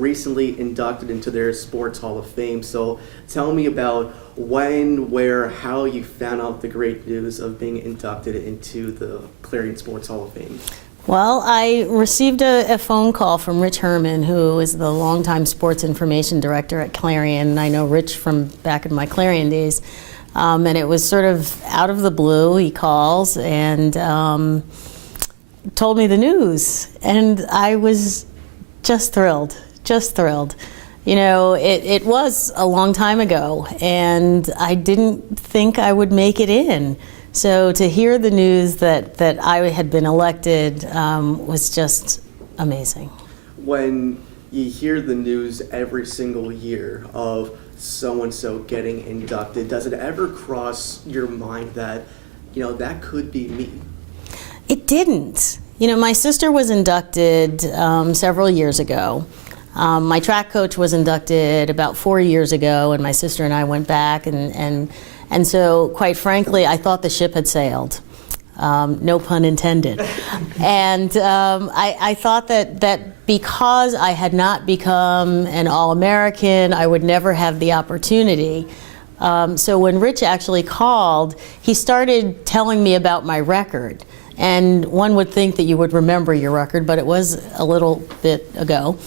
recently inducted into their Sports Hall of Fame. So tell me about when, where, how you found out the great news of being inducted into the Clarion Sports Hall of Fame. Well, I received a phone call from Rich Herman, who is the longtime sports information director at Clarion, and I know Rich from back in my Clarion days. And it was sort of out of the blue. He calls and told me the news, and I was just thrilled, just thrilled. You know, it was a long time ago, and I didn't think I would make it in. So to hear the news that I had been elected was just amazing. When you hear the news every single year of so-and-so getting inducted, does it ever cross your mind that, you know, that could be me? It didn't. You know, my sister was inducted several years ago. My track coach was inducted about 4 years ago, and my sister and I went back, and so, quite frankly, I thought the ship had sailed. No pun intended. And I thought that because I had not become an All-American, I would never have the opportunity. So when Rich actually called, he started telling me about my record. And one would think that you would remember your record, but it was a little bit ago.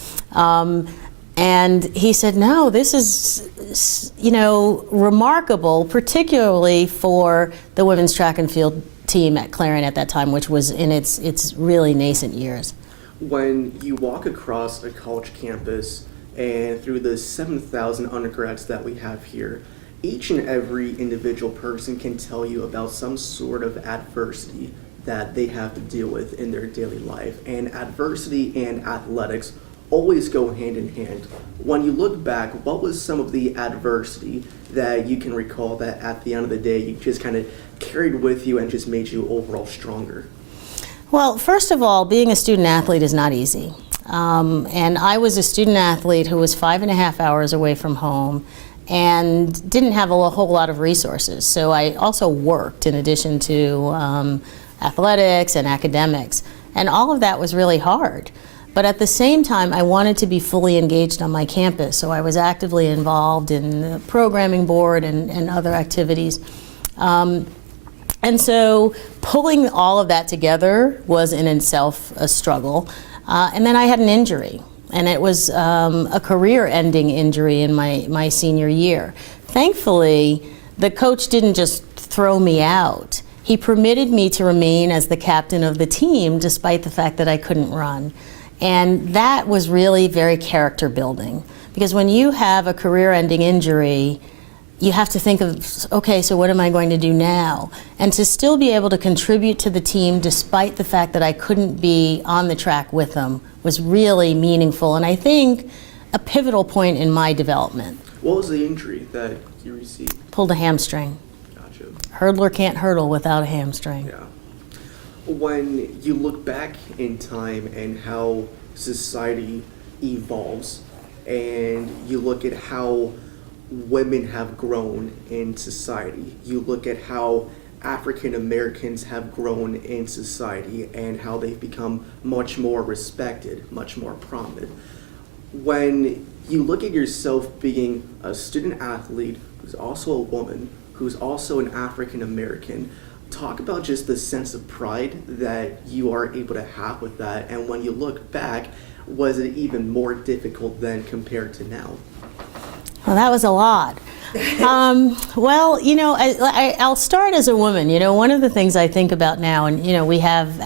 And he said, no, this is, you know, remarkable, particularly for the women's track and field team at Clarion at that time, which was in its really nascent years. When you walk across a college campus and through the 7,000 undergrads that we have here, each and every individual person can tell you about some sort of adversity that they have to deal with in their daily life. And adversity and athletics always go hand in hand. When you look back, what was some of the adversity that you can recall that at the end of the day you just kind of carried with you and just made you overall stronger? Well, first of all, being a student athlete is not easy. And I was a student athlete who was 5.5 hours away from home and didn't have a whole lot of resources. So I also worked in addition to athletics and academics. And all of that was really hard. But at the same time, I wanted to be fully engaged on my campus, so I was actively involved in the programming board and other activities. And so pulling all of that together was in itself a struggle. And then I had an injury, and it was a career-ending injury in my senior year. Thankfully, the coach didn't just throw me out. He permitted me to remain as the captain of the team despite the fact that I couldn't run. And that was really very character building, because when you have a career-ending injury, you have to think of, okay, so what am I going to do now? And to still be able to contribute to the team despite the fact that I couldn't be on the track with them was really meaningful, and I think a pivotal point in my development. What was the injury that you received? Pulled a hamstring. Gotcha. Hurdler can't hurdle without a hamstring. Yeah. When you look back in time and how society evolves, and you look at how women have grown in society, you look at how African Americans have grown in society and how they've become much more respected, much more prominent. When you look at yourself being a student athlete who's also a woman, who's also an African American, talk about just the sense of pride that you are able to have with that, and when you look back, was it even more difficult than compared to now? Well, that was a lot. Well, you know, I'll start as a woman. You know, one of the things I think about now, and you know, we have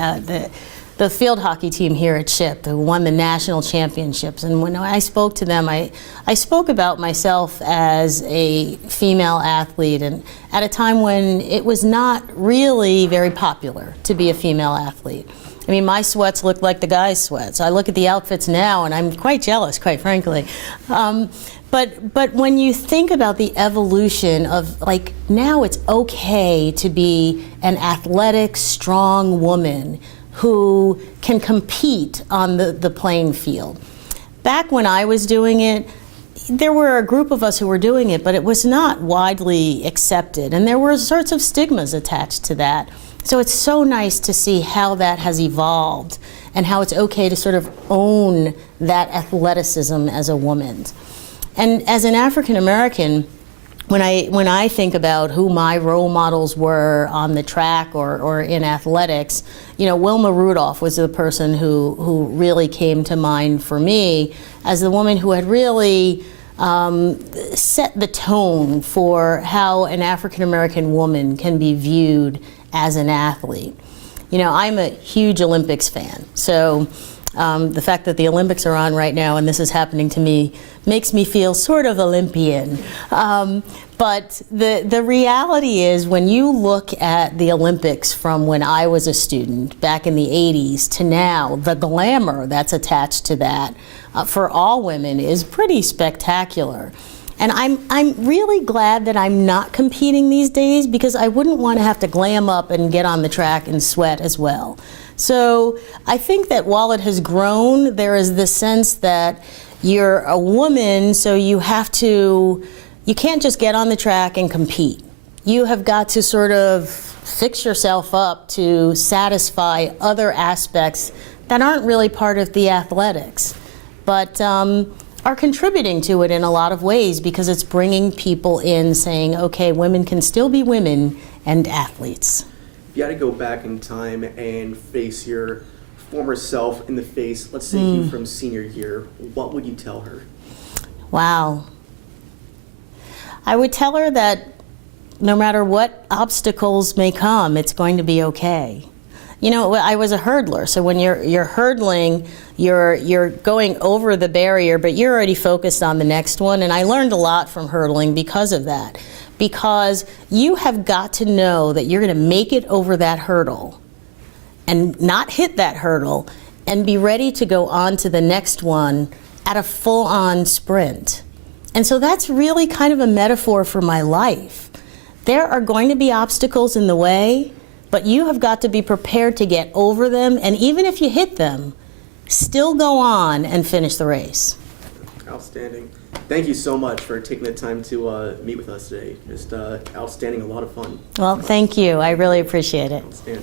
the field hockey team here at SHIP who won the national championships, and when I spoke to them, I spoke about myself as a female athlete, and at a time when it was not really very popular to be a female athlete. I mean, my sweats look like the guys' sweats. I look at the outfits now, and I'm quite jealous, quite frankly. But when you think about the evolution of, like, now it's okay to be an athletic, strong woman who can compete on the playing field. Back when I was doing it, there were a group of us who were doing it, but it was not widely accepted, and there were sorts of stigmas attached to that. So it's so nice to see how that has evolved and how it's okay to sort of own that athleticism as a woman. And as an African American, when I think about who my role models were on the track or in athletics, you know, Wilma Rudolph was the person who really came to mind for me as the woman who had really set the tone for how an African American woman can be viewed as an athlete. You know, I'm a huge Olympics fan, so the fact that the Olympics are on right now and this is happening to me makes me feel sort of Olympian. But the reality is, when you look at the Olympics from when I was a student back in the 80s to now, the glamour that's attached to that for all women is pretty spectacular. And I'm really glad that I'm not competing these days, because I wouldn't want to have to glam up and get on the track and sweat as well. So I think that while it has grown, there is this sense that you're a woman, so you can't just get on the track and compete. You have got to sort of fix yourself up to satisfy other aspects that aren't really part of the athletics, but are contributing to it in a lot of ways, because it's bringing people in saying, okay, women can still be women and athletes. If you had to go back in time and face your former self in the face, let's say you from senior year, what would you tell her? Wow. I would tell her that no matter what obstacles may come, it's going to be okay. You know, I was a hurdler, so when you're hurdling, you're going over the barrier, but you're already focused on the next one. And I learned a lot from hurdling because of that. Because you have got to know that you're going to make it over that hurdle and not hit that hurdle and be ready to go on to the next one at a full-on sprint. And so that's really kind of a metaphor for my life. There are going to be obstacles in the way, but you have got to be prepared to get over them, and even if you hit them, still go on and finish the race. Outstanding. Thank you so much for taking the time to meet with us today. Just outstanding, a lot of fun. Well, thank you. I really appreciate it. Outstanding.